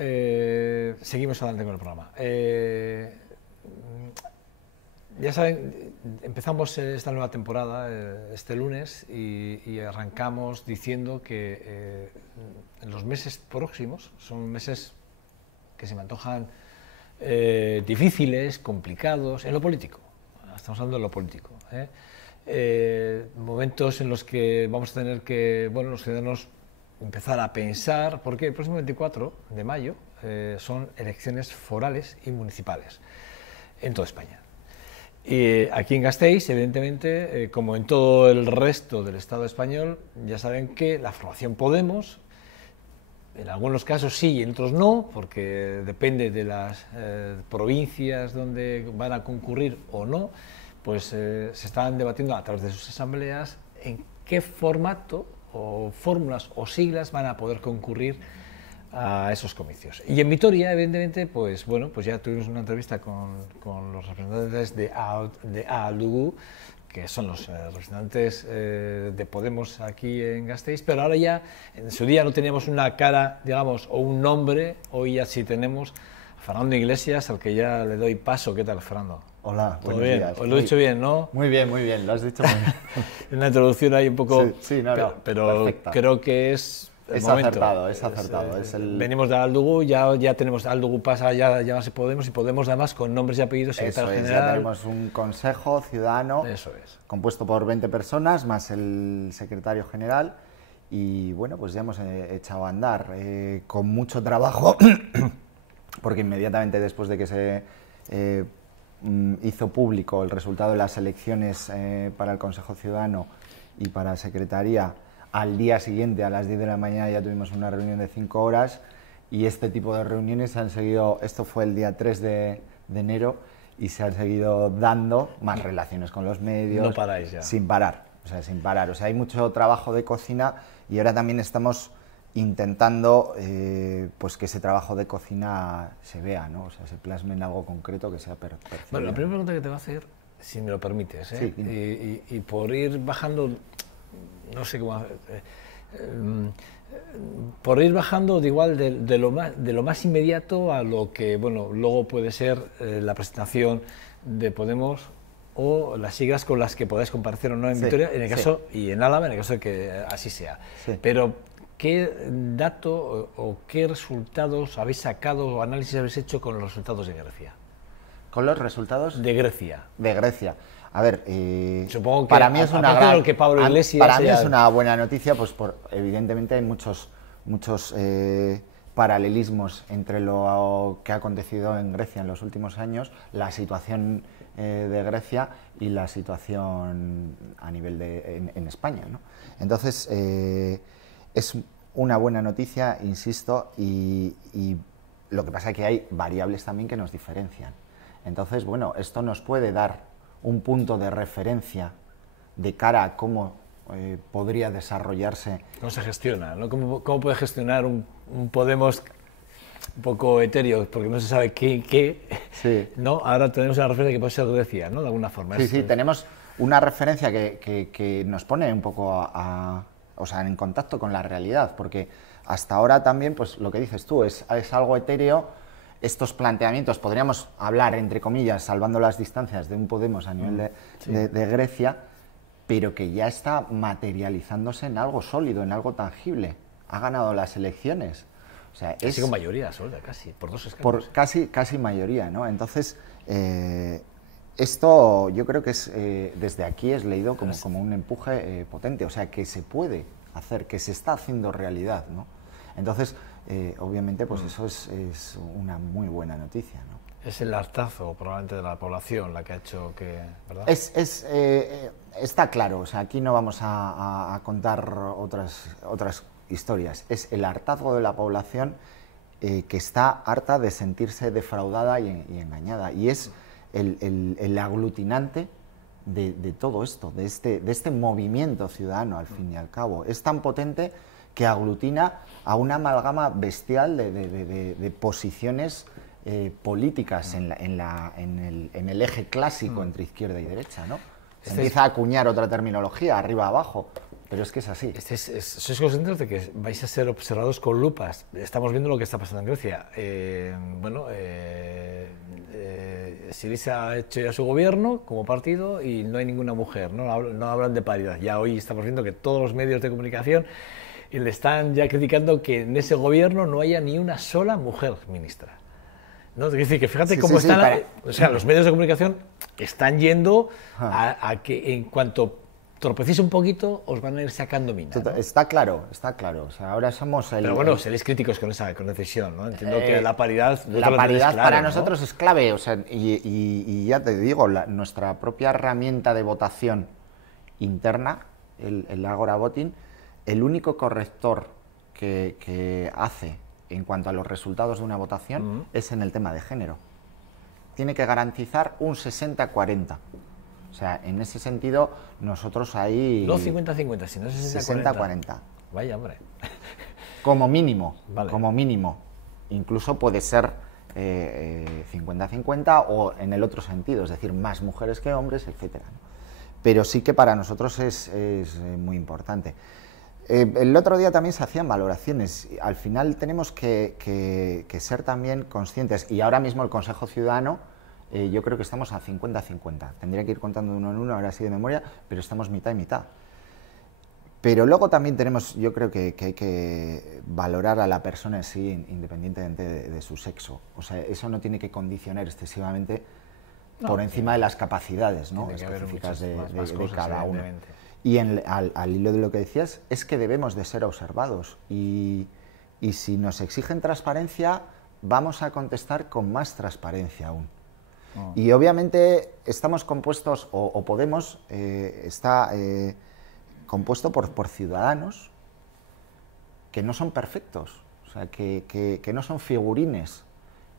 seguimos adelante con el programa. Ya saben, empezamos esta nueva temporada este lunes y arrancamos diciendo que en los meses próximos son meses que se me antojan difíciles, complicados, en lo político. Estamos hablando de lo político. Momentos en los que vamos a tener que, bueno, los ciudadanos empezar a pensar, porque el próximo 24 de mayo son elecciones forales y municipales en toda España. Y aquí en Gasteiz, evidentemente, como en todo el resto del Estado español, ya saben que la formación Podemos, en algunos casos sí y en otros no, porque depende de las provincias donde van a concurrir o no, pues se están debatiendo a través de sus asambleas en qué formato o fórmulas o siglas van a poder concurrir a esos comicios. Y en Vitoria, evidentemente, pues bueno, pues ya tuvimos una entrevista con los representantes de Ahal-Dugu, que son los representantes de Podemos aquí en Gasteiz, pero ahora ya, en su día no teníamos una cara, digamos, o un nombre, hoy ya sí tenemos a Fernando Iglesias, al que ya le doy paso. ¿Qué tal, Fernando? Hola, buenos bien. días. Os lo he dicho bien, ¿no? Muy bien, lo has dicho muy bien. Una introducción ahí un poco... Sí, no, pero perfecta. Creo que es... Es acertado. Venimos de Ahal-Dugu, ya tenemos Ahal-Dugu pasa, ya llamarse Podemos, y Podemos además con nombres y apellidos, secretario general. Ya tenemos un consejo ciudadano compuesto por 20 personas, más el secretario general, y bueno, pues ya hemos echado a andar con mucho trabajo, porque inmediatamente después de que se hizo público el resultado de las elecciones para el Consejo Ciudadano y para la Secretaría, al día siguiente, a las 10 de la mañana, ya tuvimos una reunión de 5 horas, y este tipo de reuniones se han seguido, esto fue el día 3 de enero, y se han seguido dando más relaciones con los medios. No paráis ya. Sin parar. O sea, hay mucho trabajo de cocina, y ahora también estamos intentando pues que ese trabajo de cocina se vea, ¿no? O sea, se plasme en algo concreto que sea percibido. Bueno, la primera pregunta que te voy a hacer, si me lo permites, Sí. y por ir bajando... No sé cómo... por ir bajando de lo más inmediato a lo que, bueno, luego puede ser la presentación de Podemos o las siglas con las que podáis comparecer o no en Vitoria, en el caso, y en Álava, en el caso de que así sea. Sí. Pero, ¿qué dato o qué resultados habéis sacado o análisis habéis hecho con los resultados de Grecia? ¿Con los resultados? De Grecia. De Grecia. A ver, supongo que para mí es una gran, que Pablo Iglesias para mí es una buena noticia, pues evidentemente hay muchos paralelismos entre lo que ha acontecido en Grecia en los últimos años, la situación de Grecia y la situación a nivel en España, ¿no? Entonces, es una buena noticia, insisto, y lo que pasa es que hay variables también que nos diferencian. Entonces, bueno, esto nos puede dar un punto de referencia de cara a cómo podría desarrollarse. ¿Cómo se gestiona, ¿no? ¿Cómo puede gestionar un Podemos un poco etéreo, porque no se sabe qué sí. ¿no? Ahora tenemos una referencia que puede ser Grecia, ¿no? De alguna forma. Sí, tenemos una referencia que nos pone un poco o sea, en contacto con la realidad, porque hasta ahora también, pues lo que dices tú, es algo etéreo. Estos planteamientos, podríamos hablar, entre comillas, salvando las distancias, de un Podemos a nivel de Grecia, pero que ya está materializándose en algo sólido, en algo tangible. Ha ganado las elecciones. O sea, casi con mayoría absoluta, casi, por 2 escaños. Por casi mayoría, ¿no? Entonces, esto yo creo que es desde aquí es leído como un empuje potente, o sea, que se puede hacer, que se está haciendo realidad, ¿no? Entonces, obviamente, pues eso es una muy buena noticia, ¿no? Es el hartazo probablemente de la población la que ha hecho que... ¿verdad? Está claro, o sea, aquí no vamos a contar otras historias. Es el hartazgo de la población que está harta de sentirse defraudada y engañada. Y es el aglutinante de todo esto, de este movimiento ciudadano, al fin y al cabo. Es tan potente que aglutina a una amalgama bestial de posiciones políticas en el eje clásico entre izquierda y derecha, ¿no? Se empieza a acuñar otra terminología, arriba abajo, pero es que es así. ¿Sois conscientes de que vais a ser observados con lupas? Estamos viendo lo que está pasando en Grecia. Syriza ha hecho ya su gobierno como partido y no hay ninguna mujer, no hablan de paridad. Ya hoy estamos viendo que todos los medios de comunicación le están ya criticando que en ese gobierno no haya ni una sola mujer ministra. ¿No? Es decir, que fíjate cómo están... O sea, los medios de comunicación están yendo a que en cuanto tropecéis un poquito, os van a ir sacando mina, ¿no? Está claro. O sea, ahora somos Pero bueno, seréis críticos con esa decisión, ¿no? Entiendo que la paridad... La paridad claro, para nosotros es clave, o sea, y ya te digo, nuestra propia herramienta de votación interna, el Agora Voting, el único corrector que hace en cuanto a los resultados de una votación es en el tema de género. Tiene que garantizar un 60-40. O sea, en ese sentido, nosotros ahí... No 50-50, sino 60-40. Vaya, hombre. Como mínimo, vale. Como mínimo. Incluso puede ser 50-50 o en el otro sentido, es decir, más mujeres que hombres, etcétera, ¿no? Pero sí que para nosotros es muy importante. El otro día también se hacían valoraciones. Al final tenemos que ser también conscientes, y ahora mismo el Consejo Ciudadano, yo creo que estamos a 50-50. Tendría que ir contando de uno en uno, ahora sí de memoria, pero estamos mitad y mitad. Pero luego también tenemos, yo creo que hay que valorar a la persona en sí, independientemente de su sexo. O sea, eso no tiene que condicionar excesivamente por encima de las capacidades, ¿no?, específicas de cada uno. Y al hilo de lo que decías, es que debemos de ser observados. Y si nos exigen transparencia, vamos a contestar con más transparencia aún. Y obviamente estamos compuestos, o Podemos está compuesto por ciudadanos que no son perfectos, o sea, que no son figurines,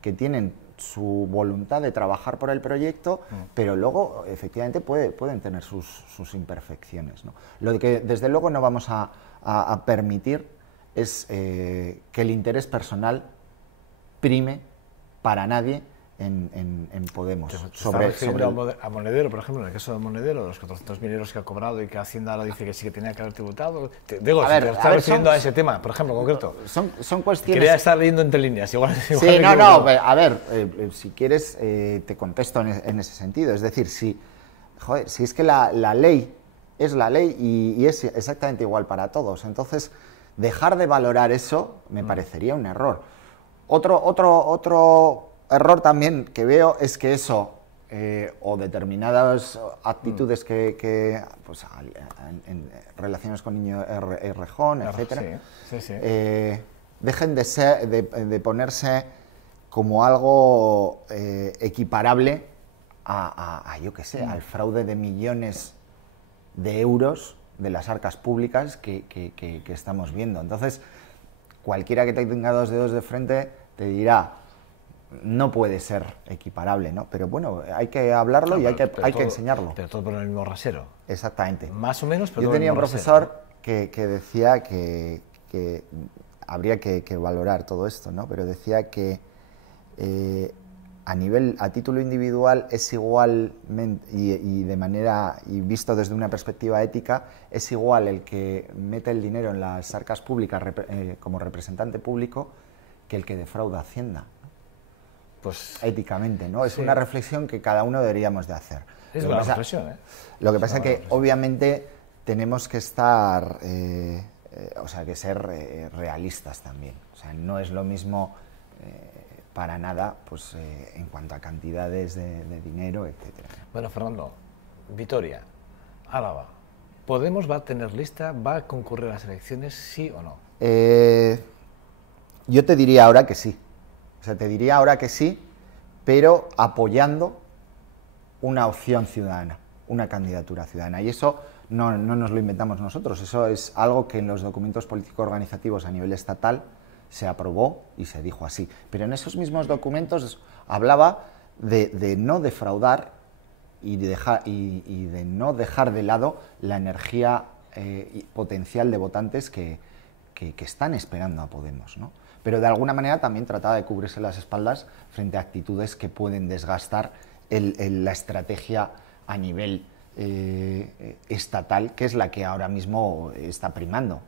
que tienen su voluntad de trabajar por el proyecto, pero luego efectivamente pueden tener sus imperfecciones, ¿no? Lo que desde luego no vamos a permitir es que el interés personal prime para nadie en Podemos. A Monedero, por ejemplo, en el caso de Monedero, los 400.000 euros que ha cobrado y que Hacienda ahora dice que sí que tenía que haber tributado. Digo, te estaba refiriendo a ese tema, por ejemplo, concreto. Son cuestiones... Quería estar leyendo entre líneas. Igual sí, a ver, si quieres te contesto en ese sentido. Es decir, si es que la ley es la ley y es exactamente igual para todos, entonces dejar de valorar eso me parecería un error. Otro error también que veo es que eso, o determinadas actitudes que pues, en relaciones con niños Rejón, etcétera, dejen de ponerse como algo equiparable yo qué sé, al fraude de millones de euros de las arcas públicas que estamos viendo. Entonces, cualquiera que te tenga dos dedos de frente te dirá, no puede ser equiparable, ¿no? Pero bueno, hay que hablarlo y hay que enseñarlo. Pero todo por el mismo rasero. Exactamente. Más o menos, pero yo tenía un profesor que decía que habría que valorar todo esto, ¿no? Pero decía que a título individual es igual, y de manera, y visto desde una perspectiva ética, es igual el que mete el dinero en las arcas públicas como representante público que el que defrauda a Hacienda. Pues éticamente, ¿no? Es una reflexión que cada uno deberíamos de hacer. Es una reflexión, ¿eh? Lo que pasa es que obviamente tenemos que estar, o sea, que ser realistas también. O sea, no es lo mismo para nada, pues en cuanto a cantidades de dinero, etcétera. Bueno, Fernando, Vitoria, Álava, ¿Podemos va a tener lista, va a concurrir a las elecciones, sí o no? Yo te diría ahora que sí. O sea, te diría ahora que sí, pero apoyando una opción ciudadana, una candidatura ciudadana. Y eso no nos lo inventamos nosotros, eso es algo que en los documentos político-organizativos a nivel estatal se aprobó y se dijo así. Pero en esos mismos documentos hablaba de no defraudar y de no dejar de lado la energía potencial de votantes que están esperando a Podemos, ¿no? Pero de alguna manera también trataba de cubrirse las espaldas frente a actitudes que pueden desgastar la estrategia a nivel estatal, que es la que ahora mismo está primando.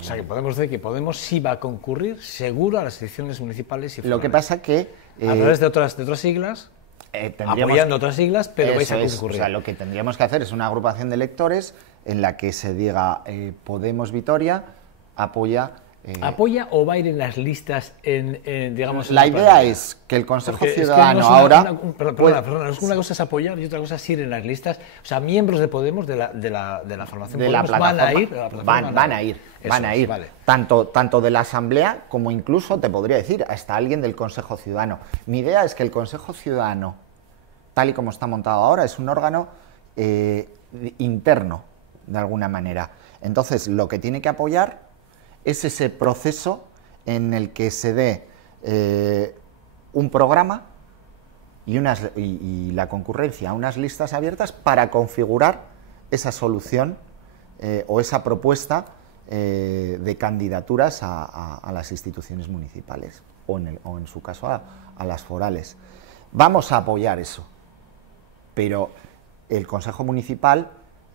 O sea, que podemos decir que Podemos sí va a concurrir seguro a las elecciones municipales y forales. Lo que pasa que... a través de otras siglas, apoyando otras siglas, pero vais a concurrir. O sea, lo que tendríamos que hacer es una agrupación de electores en la que se diga Podemos Vitoria apoya... ¿Apoya o va a ir en las listas digamos... La idea es que el Consejo Ciudadano ahora... Perdona, una cosa es apoyar y otra cosa es ir en las listas. O sea, miembros de Podemos, de la formación de Podemos, la van a ir. Van a ir. Vale. Tanto de la Asamblea como incluso, te podría decir, hasta alguien del Consejo Ciudadano. Mi idea es que el Consejo Ciudadano, tal y como está montado ahora, es un órgano interno, de alguna manera. Entonces, lo que tiene que apoyar es ese proceso en el que se dé un programa y la concurrencia a unas listas abiertas para configurar esa solución o esa propuesta de candidaturas a las instituciones municipales o en su caso a las forales. Vamos a apoyar eso, pero el Consejo Municipal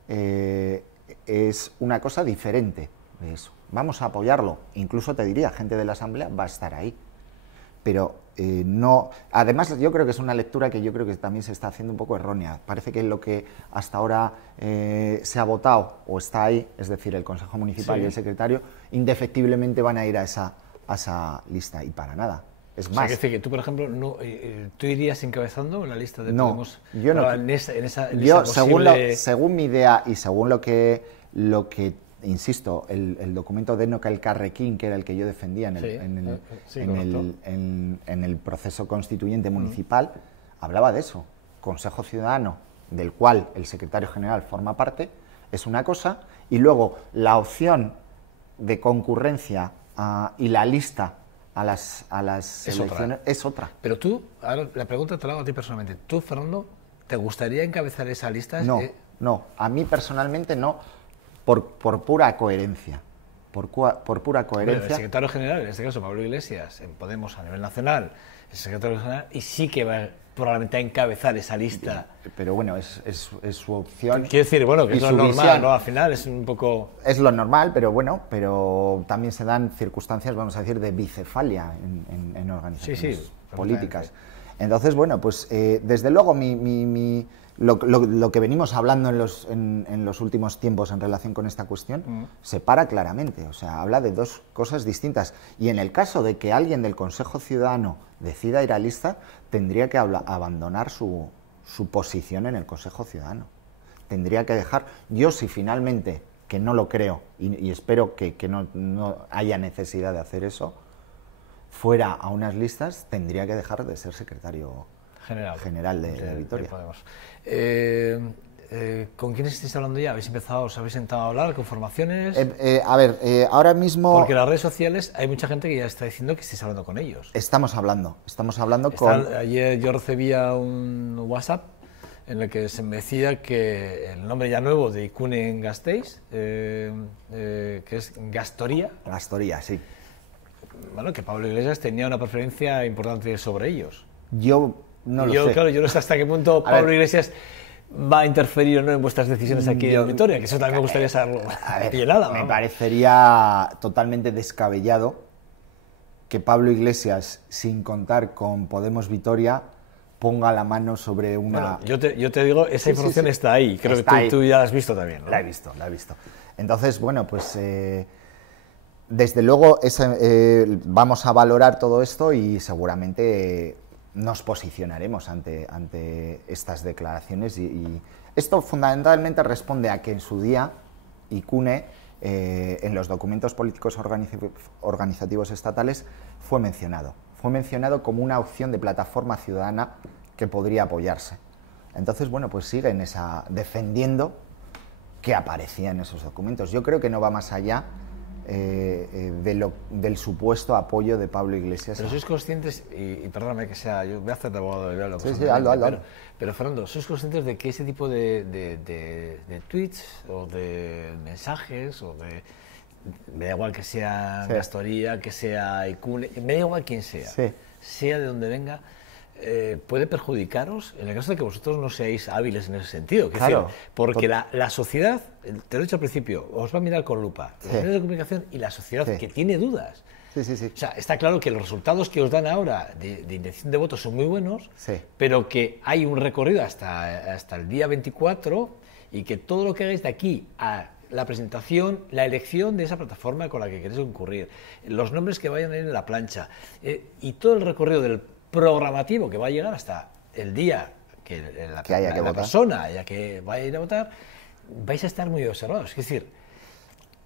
es una cosa diferente de eso. Vamos a apoyarlo, incluso te diría, gente de la Asamblea va a estar ahí, pero no... Además, yo creo que es una lectura que yo creo que también se está haciendo un poco errónea. Parece que lo que hasta ahora se ha votado o está ahí, es decir, el Consejo Municipal y el secretario, indefectiblemente van a ir a esa lista, y para nada. Es más... O sea, que tú, por ejemplo, ¿tú irías encabezando la lista de Podemos? Yo no. Yo, según mi idea y según lo que insisto, el documento de Enoch Elkarrekin, que era el que yo defendía en el proceso constituyente municipal, hablaba de eso. Consejo Ciudadano, del cual el secretario general forma parte, es una cosa, y luego la opción de concurrencia y la lista a las elecciones es otra. Pero tú, ahora la pregunta te la hago a ti personalmente. ¿Tú, Fernando, te gustaría encabezar esa lista? No, a mí personalmente no. Por pura coherencia. Por pura coherencia. Bueno, el secretario general, en este caso Pablo Iglesias, en Podemos a nivel nacional, el secretario general, y sí que va probablemente a encabezar esa lista. Pero bueno, es su opción. Quiero decir, bueno, que es lo normal, ¿no? Al final es un poco... Es lo normal, pero bueno, pero también se dan circunstancias, vamos a decir, de bicefalia en organizaciones políticas. Entonces, bueno, pues desde luego lo que venimos hablando en los últimos tiempos en relación con esta cuestión separa claramente, o sea, habla de dos cosas distintas. Y en el caso de que alguien del Consejo Ciudadano decida ir a lista, tendría que abandonar su posición en el Consejo Ciudadano. Tendría que dejar, yo si finalmente, que no lo creo y espero que no haya necesidad de hacer eso, fuera a unas listas, tendría que dejar de ser secretario general de Vitoria. ¿Con quiénes estáis hablando ya? ¿Os habéis sentado a hablar con formaciones? Ahora mismo... Porque en las redes sociales hay mucha gente que ya está diciendo que estáis hablando con ellos. Estamos hablando con... Ayer yo recibía un WhatsApp en el que se me decía que el nombre ya nuevo de Ikunen Gasteiz, que es Gastoria. Gastoria, sí. Bueno, que Pablo Iglesias tenía una preferencia importante sobre ellos. Yo no lo sé. Claro, yo no sé hasta qué punto Pablo Iglesias va a interferir o no en vuestras decisiones aquí en Vitoria, que eso también me gustaría saberlo. Me parecería totalmente descabellado que Pablo Iglesias, sin contar con Podemos Vitoria, ponga la mano sobre una... Bueno, yo te digo, esa información está ahí, creo que tú ya la has visto también, ¿no? La he visto. Entonces, bueno, pues... desde luego vamos a valorar todo esto y seguramente nos posicionaremos ante estas declaraciones y esto fundamentalmente responde a que en su día Icune en los documentos políticos organizativos estatales fue mencionado como una opción de plataforma ciudadana que podría apoyarse. Entonces, bueno, pues siguen defendiendo que aparecía en esos documentos. Yo creo que no va más allá del supuesto apoyo de Pablo Iglesias. Pero sois conscientes, y perdóname que sea, yo voy a hacer de abogado de diablo. Sí, hazlo. Pero Fernando, ¿sois conscientes de que ese tipo de tweets o de mensajes o me da igual que sea Gastoria, que sea Icune, me da igual quién sea, sea de donde venga, puede perjudicaros en el caso de que vosotros no seáis hábiles en ese sentido. Claro. Decir, porque la sociedad, te lo he dicho al principio, os va a mirar con lupa. Los medios de comunicación y la sociedad que tiene dudas. Sí, sí, sí. O sea, está claro que los resultados que os dan ahora de intención de votos son muy buenos, pero que hay un recorrido hasta el día 24 y que todo lo que hagáis de aquí a la presentación, la elección de esa plataforma con la que queréis concurrir, los nombres que vayan a ir en la plancha y todo el recorrido del programativo que va a llegar hasta el día que la persona ya que vaya a ir a votar, vais a estar muy observados. Es decir,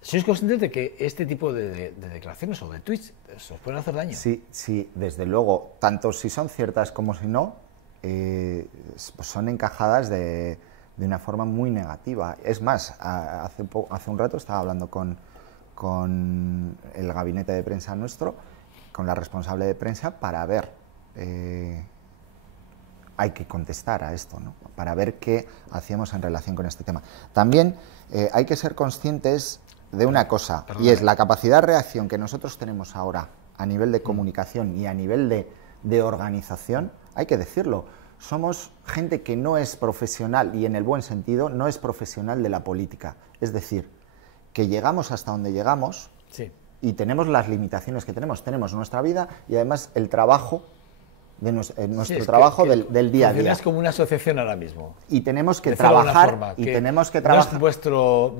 ¿sois conscientes de que este tipo de declaraciones o de tweets os pueden hacer daño? Sí, sí, desde luego, tanto si son ciertas como si no, pues son encajadas de una forma muy negativa. Es más, hace un rato estaba hablando con el gabinete de prensa nuestro, con la responsable de prensa, para ver, hay que contestar a esto, ¿no? Para ver qué hacíamos en relación con este tema. También hay que ser conscientes de una cosa, y es la capacidad de reacción que nosotros tenemos ahora a nivel de comunicación y a nivel de organización, hay que decirlo. Somos gente que no es profesional, y en el buen sentido, no es profesional de la política. Es decir, que llegamos hasta donde llegamos y tenemos las limitaciones que tenemos. Tenemos nuestra vida y además el trabajo, nuestro trabajo del día a día. Es como una asociación ahora mismo. Y tenemos que trabajar, vuestro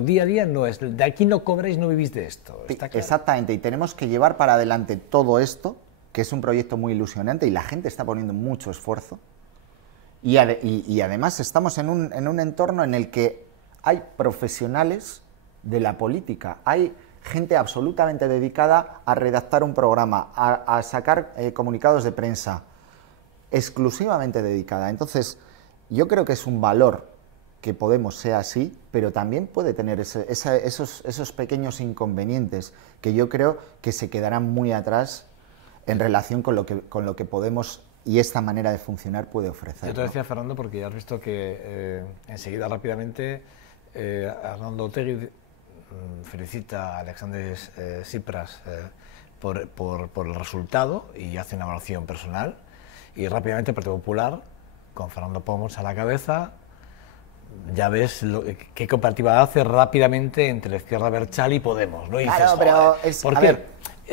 día a día no es, de aquí no cobráis, no vivís de esto. Está claro. Exactamente, y tenemos que llevar para adelante todo esto, que es un proyecto muy ilusionante y la gente está poniendo mucho esfuerzo. Y además estamos en un entorno en el que hay profesionales de la política, hay gente absolutamente dedicada a redactar un programa, a sacar comunicados de prensa, exclusivamente dedicada. Entonces, yo creo que es un valor que Podemos sea así, pero también puede tener esos pequeños inconvenientes que yo creo que se quedarán muy atrás en relación con lo que Podemos y esta manera de funcionar puede ofrecer. Yo te decía, Fernando, porque ya has visto que enseguida, rápidamente, Arnaldo Otegi felicita a Alexander Tsipras por el resultado y hace una evaluación personal, y rápidamente el Partido Popular, con Fernando Pons a la cabeza, ya ves qué comparativa hace rápidamente entre la izquierda Berchal y Podemos, ¿no? Y claro, dices, pero ¿por qué?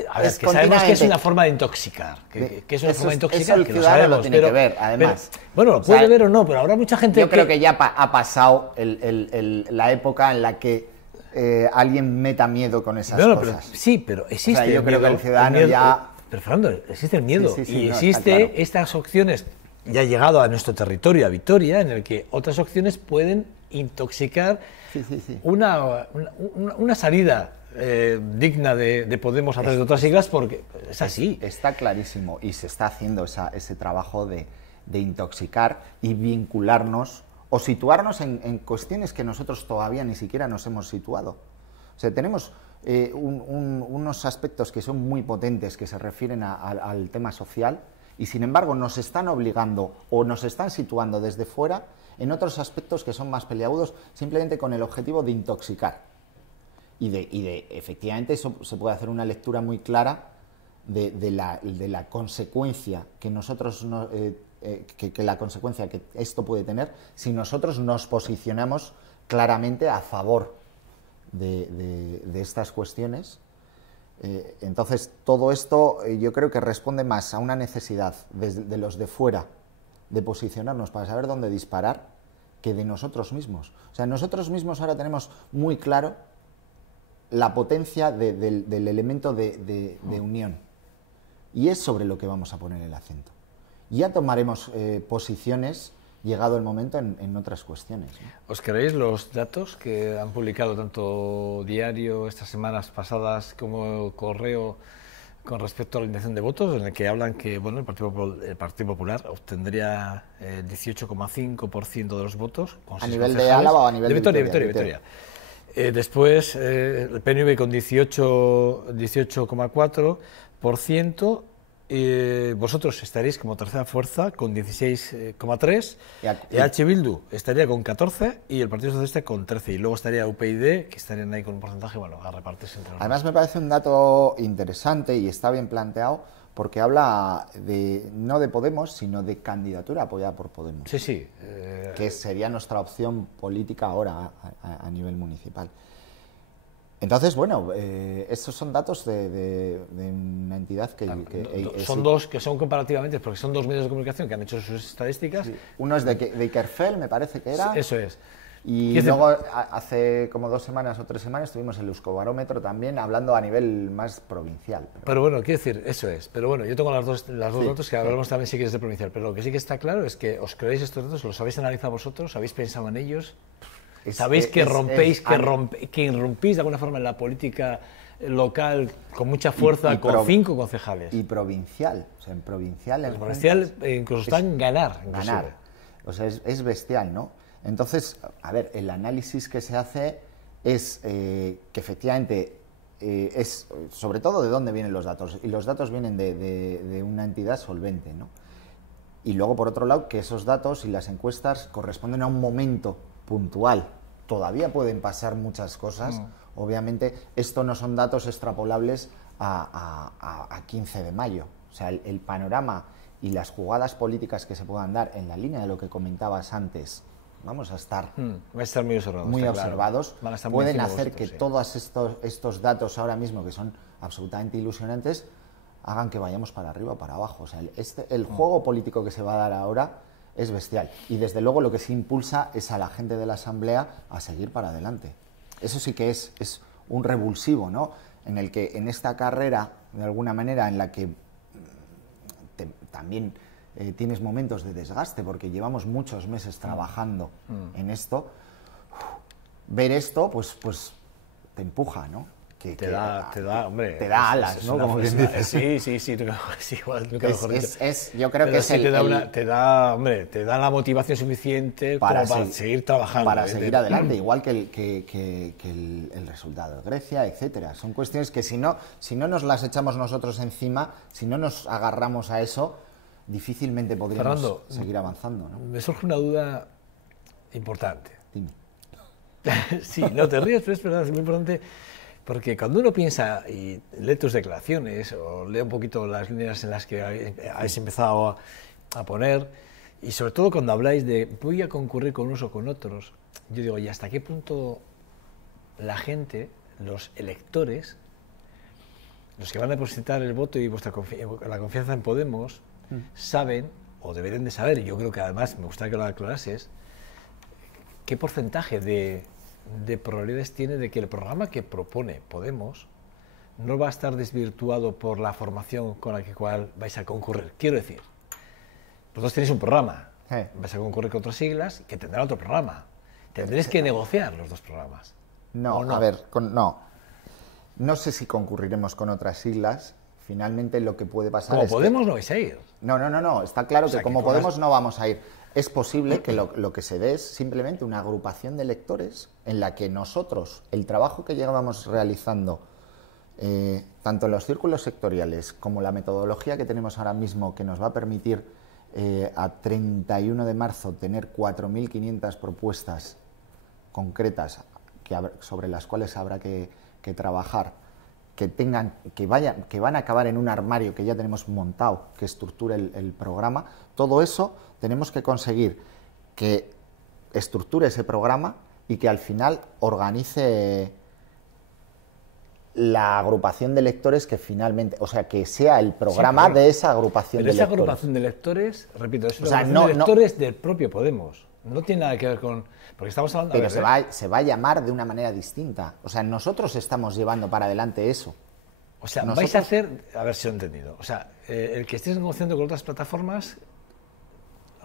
A ver, que sabemos que es una forma de intoxicar, que es una forma de intoxicar, que lo sabemos, lo tiene que ver, además. Bueno, lo puede ver o no, pero habrá mucha gente Yo creo que ya ha pasado la época en la que alguien meta miedo con esas cosas. Pero existe. O sea, yo creo que el ciudadano ya... Pero Fernando, existe el miedo y no, existe claro. Estas opciones. Ya ha llegado a nuestro territorio, a Vitoria, en el que otras opciones pueden intoxicar una salida digna de Podemos a través de otras siglas, porque es así. Está clarísimo, y se está haciendo ese trabajo de intoxicar y vincularnos o situarnos en cuestiones que nosotros todavía ni siquiera nos hemos situado. O sea, tenemos unos aspectos que son muy potentes que se refieren al tema social, y sin embargo nos están obligando o nos están situando desde fuera en otros aspectos que son más peliagudos, simplemente con el objetivo de intoxicar. Y efectivamente, eso se puede hacer una lectura muy clara de la consecuencia que nosotros que la consecuencia que esto puede tener si nosotros nos posicionamos claramente a favor de estas cuestiones. Entonces, todo esto yo creo que responde más a una necesidad de los de fuera de posicionarnos para saber dónde disparar que de nosotros mismos. O sea, nosotros mismos ahora tenemos muy claro la potencia del elemento de unión, y es sobre lo que vamos a poner el acento. Ya tomaremos posiciones llegado el momento en otras cuestiones, ¿no? ¿Os creéis los datos que han publicado tanto Diario estas semanas pasadas como Correo con respecto a la intención de votos, en el que hablan que el Partido Popular obtendría el 18,5% de los votos? ¿A nivel de Álava o a nivel de Vitoria? Después el PNV con 18,4%. Vosotros estaréis como tercera fuerza con 16,3%, EH Bildu estaría con 14% y el Partido Socialista con 13%, y luego estaría UPyD, que estarían ahí con un porcentaje, a repartirse entre los Además, me parece un dato interesante y está bien planteado, porque habla no de Podemos, sino de candidatura apoyada por Podemos. Sí, sí. Que sería nuestra opción política ahora a nivel municipal. Entonces, bueno, estos son datos de una entidad que son dos que son comparativamente, porque son dos medios de comunicación que han hecho sus estadísticas. Sí. Uno es de Ikerfel, me parece que era. Eso es. Y luego, hace como 2 semanas o 3 semanas, tuvimos el Euskobarómetro también, hablando a nivel más provincial. Pero bueno, quiero decir, eso es. Pero bueno, yo tengo las dos datos que hablamos también si quieres de provincial. Pero lo que sí que está claro es que os creéis estos datos, los habéis analizado vosotros, habéis pensado en ellos. Sabéis que que irrumpís de alguna forma en la política local con mucha fuerza, con 5 concejales. Y provincial. O sea, en provincial... En provincial incluso está en ganar. Ganar. O sea, es bestial, ¿no? Entonces, a ver, el análisis que se hace es que efectivamente es sobre todo de dónde vienen los datos. Y los datos vienen de una entidad solvente, ¿no? Y luego, por otro lado, que esos datos y las encuestas corresponden a un momento puntual. Todavía pueden pasar muchas cosas. Obviamente, esto no son datos extrapolables a 15 de mayo. O sea, el panorama y las jugadas políticas que se puedan dar en la línea de lo que comentabas antes, vamos a estar, muy observados, pueden hacer que todos estos datos ahora mismo, que son absolutamente ilusionantes, hagan que vayamos para arriba o para abajo. O sea, el juego político que se va a dar ahora es bestial. Y desde luego lo que sí impulsa es a la gente de la Asamblea a seguir para adelante. Eso sí que es un revulsivo, ¿no? En el que en esta carrera, de alguna manera, en la que también tienes momentos de desgaste, porque llevamos muchos meses trabajando en esto, ver esto, pues te empuja, ¿no? Te da alas, ¿no? Como quien dice. Sí, igual, yo creo que te da la motivación suficiente para seguir trabajando. Para seguir adelante, igual que el resultado de Grecia, etcétera. Son cuestiones que si no nos las echamos nosotros encima, si no nos agarramos a eso, difícilmente podríamos seguir avanzando, ¿no? Me surge una duda importante. Dime. Sí, no te ríes, pero es verdad, es muy importante. Porque cuando uno piensa y lee tus declaraciones o lee un poquito las líneas en las que habéis empezado a poner, y sobre todo cuando habláis de voy a concurrir con unos o con otros, yo digo, ¿y hasta qué punto la gente, los electores, los que van a depositar el voto y la confianza en Podemos, saben, o deberían de saber, y yo creo que además me gustaría que lo aclarases, qué porcentaje de probabilidades tiene de que el programa que propone Podemos no va a estar desvirtuado por la formación con la cual vais a concurrir? Quiero decir, vosotros tenéis un programa, vais a concurrir con otras siglas que tendrán otro programa. Tendréis que negociar los dos programas. No, a ver, no sé si concurriremos con otras siglas. Finalmente lo que puede pasar como Podemos no vais a ir. No, está claro que como Podemos no vamos a ir. Es posible que lo que se dé es simplemente una agrupación de electores en la que nosotros, el trabajo que llevábamos realizando, tanto en los círculos sectoriales como la metodología que tenemos ahora mismo, que nos va a permitir a 31 de marzo tener 4.500 propuestas concretas sobre las cuales habrá que trabajar, que van a acabar en un armario que ya tenemos montado, que estructure el programa. Todo eso tenemos que conseguir que estructure ese programa y que al final organice la agrupación de electores que finalmente, o sea, que sea el programa de esa agrupación de electores. Pero esa agrupación de electores, repito, es una agrupación de electores del propio Podemos. No tiene nada que ver con... Porque estamos hablando... Pero se va a llamar de una manera distinta. O sea, nosotros estamos llevando para adelante eso. O sea, vais a hacer... A ver si lo he entendido. O sea, el que estéis negociando con otras plataformas...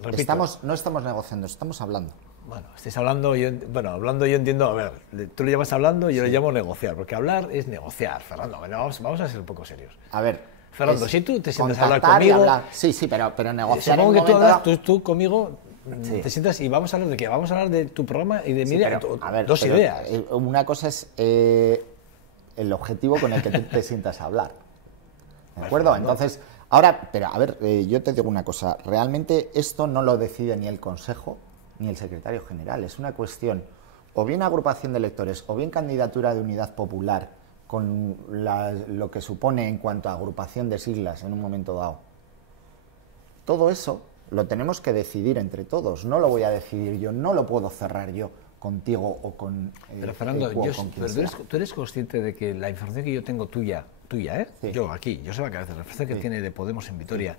Repito, no estamos negociando, estamos hablando. Bueno, estáis hablando, hablando yo entiendo, a ver, tú le llamas hablando y yo le llamo negociar, porque hablar es negociar, Fernando. Bueno, vamos a ser un poco serios. A ver... Fernando, si tú te sientas a hablar conmigo... Sí, pero negociar... Supongo que tú conmigo... Sí. Te sientas y vamos a hablar de qué, vamos a hablar de tu programa y de mi idea, dos ideas. Una cosa es el objetivo con el que tú te sientas a hablar, ¿de acuerdo? Entonces, ahora, pero a ver, yo te digo una cosa, realmente esto no lo decide ni el Consejo ni el Secretario General, es una cuestión o bien agrupación de electores o bien candidatura de unidad popular con lo que supone en cuanto a agrupación de siglas en un momento dado. Todo eso lo tenemos que decidir entre todos, no lo voy a decidir yo, no lo puedo cerrar yo contigo o con Pero Fernando, tú eres consciente de que la información que yo tengo tuya, sí. Yo aquí, yo sé la cabeza, la información que tiene de Podemos en Vitoria,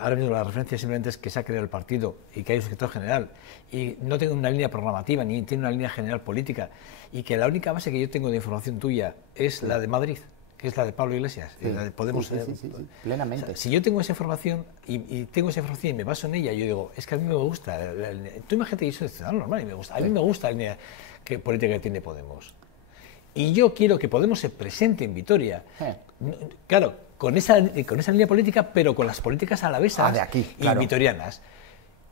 ahora mismo la referencia simplemente es que se ha creado el partido y que hay un secretario general y no tengo una línea programativa ni tiene una línea general política y que la única base que yo tengo de información tuya es la de Madrid, que es la de Pablo Iglesias, la de Podemos. Sí, plenamente. O sea, si yo tengo esa información y tengo esa información y me baso en ella, yo digo, es que a mí me gusta. Tú imagínate que yo soy ciudadano normal y me gusta. A mí me gusta la línea política que tiene Podemos. Y yo quiero que Podemos se presente en Vitoria. Claro, con esa línea política, pero con las políticas alavesas de aquí, claro. Y vitorianas.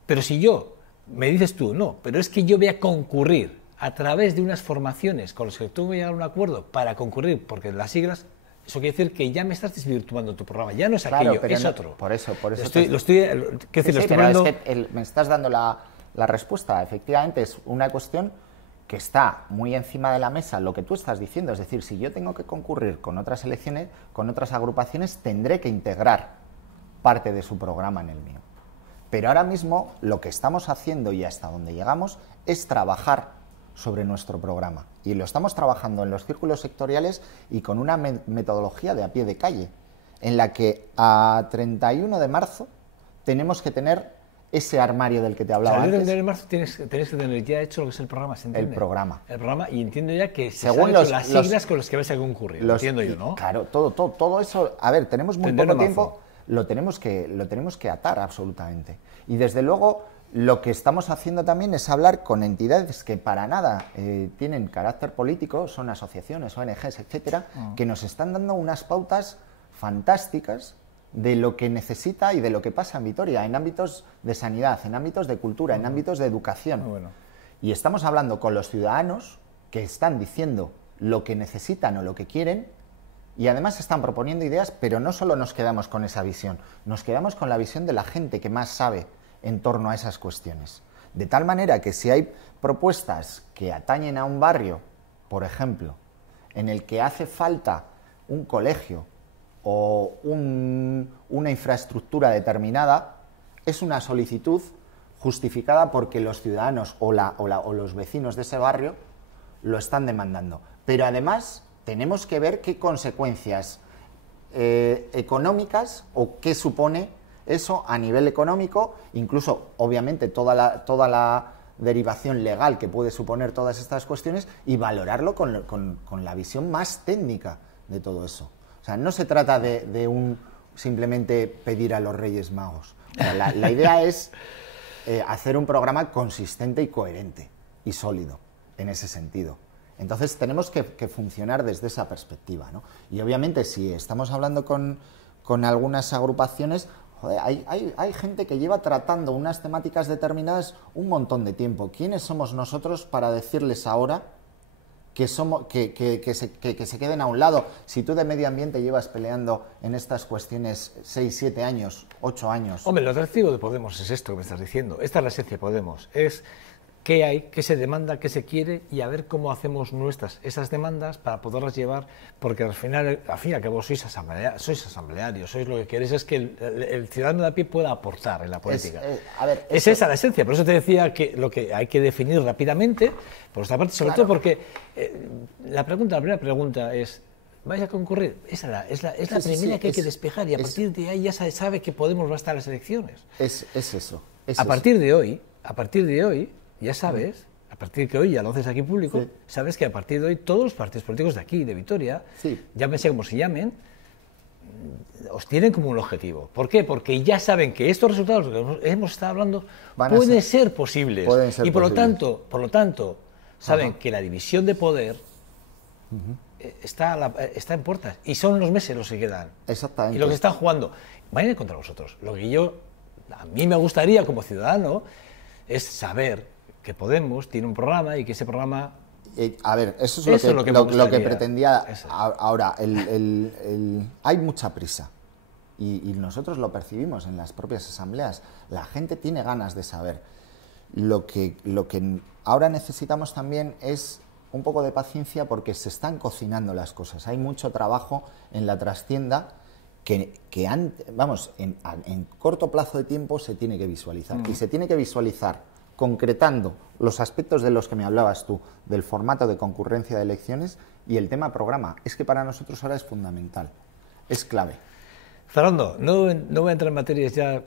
Pero si yo, me dices tú, no, pero es que yo voy a concurrir a través de unas formaciones con las que tú voy a llegar a un acuerdo para concurrir, porque las siglas, eso quiere decir que ya me estás desvirtuando tu programa, ya no es aquello, es no, otro. Por eso me estás dando la respuesta. Efectivamente, es una cuestión que está muy encima de la mesa, lo que tú estás diciendo. Es decir, si yo tengo que concurrir con otras elecciones, con otras agrupaciones, tendré que integrar parte de su programa en el mío. Pero ahora mismo lo que estamos haciendo y hasta donde llegamos es trabajar sobre nuestro programa. Y lo estamos trabajando en los círculos sectoriales y con una metodología de a pie de calle, en la que a 31 de marzo tenemos que tener ese armario del que te hablaba antes. El 31 de marzo tienes que tener ya hecho lo que es el programa, ¿se entiende? El programa, y entiendo ya que según las siglas con las que vais a concurrir, lo entiendo yo, ¿no? Claro, todo eso, a ver, tenemos muy poco tiempo, lo tenemos que atar absolutamente. Y desde luego, lo que estamos haciendo también es hablar con entidades que para nada tienen carácter político, son asociaciones, ONGs, etcétera, que nos están dando unas pautas fantásticas de lo que necesita y de lo que pasa en Vitoria, en ámbitos de sanidad, en ámbitos de cultura, en ámbitos de educación. Y estamos hablando con los ciudadanos que están diciendo lo que necesitan o lo que quieren y además están proponiendo ideas, pero no solo nos quedamos con esa visión, nos quedamos con la visión de la gente que más sabe en torno a esas cuestiones. De tal manera que si hay propuestas que atañen a un barrio, por ejemplo, en el que hace falta un colegio o una infraestructura determinada, es una solicitud justificada porque los ciudadanos o los vecinos de ese barrio lo están demandando. Pero además tenemos que ver qué consecuencias económicas o qué supone eso a nivel económico, incluso obviamente toda la derivación legal que puede suponer todas estas cuestiones y valorarlo con la visión más técnica de todo eso. O sea, no se trata de simplemente pedir a los Reyes Magos. O sea, la idea es hacer un programa consistente y coherente y sólido en ese sentido. Entonces tenemos que funcionar desde esa perspectiva, ¿no? Y obviamente si estamos hablando con algunas agrupaciones, joder, hay gente que lleva tratando unas temáticas determinadas un montón de tiempo. ¿Quiénes somos nosotros para decirles ahora que se queden a un lado? Si tú de medio ambiente llevas peleando en estas cuestiones 6, 7 años, 8 años... Hombre, lo atractivo de Podemos es esto que me estás diciendo. Esta es la esencia de Podemos. Es qué hay, qué se demanda, qué se quiere y a ver cómo hacemos esas demandas para poderlas llevar, porque al fin y al cabo sois asamblearios, sois lo que queréis es que el ciudadano de a pie pueda aportar en la política. Es esa la esencia, por eso te decía que lo que hay que definir rápidamente, por esta parte, sobre todo porque la primera pregunta es, ¿vais a concurrir? Esa es la primera que hay que despejar y a partir de ahí ya se sabe que Podemos va a estar en las elecciones. Es eso. A partir de hoy, ya sabes, a partir de que hoy ya lo haces aquí público, sabes que a partir de hoy todos los partidos políticos de aquí, de Vitoria, llámense como se llamen, os tienen como un objetivo. ¿Por qué? Porque ya saben que estos resultados que hemos estado hablando pueden ser posibles. Y por lo tanto, saben que la división de poder está en puertas y son los meses los que quedan. Exactamente. Y los que están jugando van a ir contra vosotros. Lo que a mí me gustaría como ciudadano es saber que Podemos tiene un programa y que ese programa... a ver, eso es lo que pretendía. Ahora, hay mucha prisa y nosotros lo percibimos en las propias asambleas. La gente tiene ganas de saber. Lo que ahora necesitamos también es un poco de paciencia porque se están cocinando las cosas. Hay mucho trabajo en la trastienda que en corto plazo de tiempo se tiene que visualizar. Y se tiene que visualizar concretando los aspectos de los que me hablabas tú, del formato de concurrencia de elecciones y el tema programa. Es que para nosotros ahora es fundamental, es clave. Fernando, no voy a entrar en materias ya.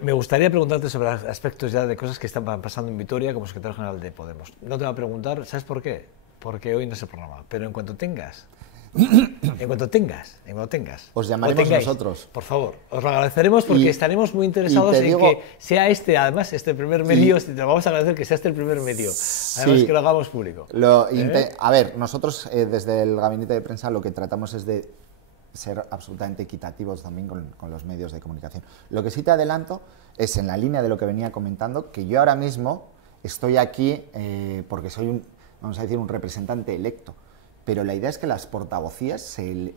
Me gustaría preguntarte sobre aspectos ya de cosas que están pasando en Vitoria como secretario general de Podemos. No te voy a preguntar, ¿sabes por qué? Porque hoy no es el programa, pero en cuanto tengas, os llamaremos nosotros. Por favor, os lo agradeceremos porque estaremos muy interesados en que sea además este primer medio, te lo vamos a agradecer que sea este el primer medio, además que lo hagamos público. A ver, nosotros desde el gabinete de prensa lo que tratamos es de ser absolutamente equitativos también con los medios de comunicación. Lo que sí te adelanto es, en la línea de lo que venía comentando, que yo ahora mismo estoy aquí porque soy vamos a decir, un representante electo, pero la idea es que las portavocías se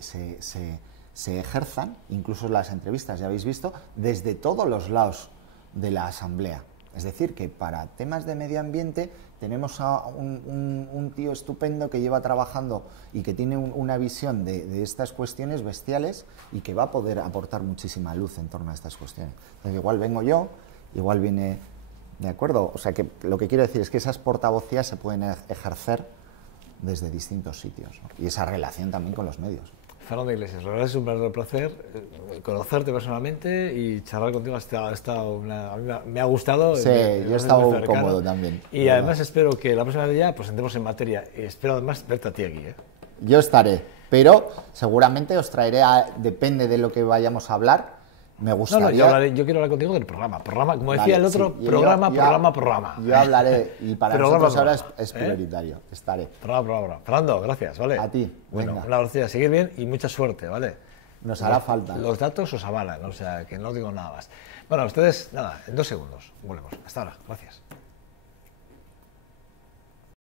ejerzan, incluso las entrevistas, ya habéis visto, desde todos los lados de la Asamblea. Es decir, que para temas de medio ambiente tenemos a un tío estupendo que lleva trabajando y que tiene una visión de estas cuestiones bestiales y que va a poder aportar muchísima luz en torno a estas cuestiones. Entonces, igual vengo yo, igual viene... ¿De acuerdo? O sea, que lo que quiero decir es que esas portavocías se pueden ejercer desde distintos sitios, ¿no? Y esa relación también con los medios. Fernando Iglesias, la verdad es un verdadero placer conocerte personalmente y charlar contigo. A mí me ha gustado. Sí, yo he estado cómodo también. Y además espero que la próxima vez ya pues entremos en materia. Y espero además verte a ti aquí. Yo estaré, pero seguramente os traeré, depende de lo que vayamos a hablar. Me gustaría... No, yo quiero hablar contigo del programa, como decía el otro, programa. Yo hablaré, y para nosotros ahora es prioritario, estaré. Programa. Fernando, gracias, ¿vale? A ti, bueno, un abrazo, a seguir bien y mucha suerte, ¿vale? Nos hará falta. Los datos os avalan, o sea, que no digo nada más. Bueno, ustedes, nada, en 2 segundos, volvemos. Hasta ahora, gracias.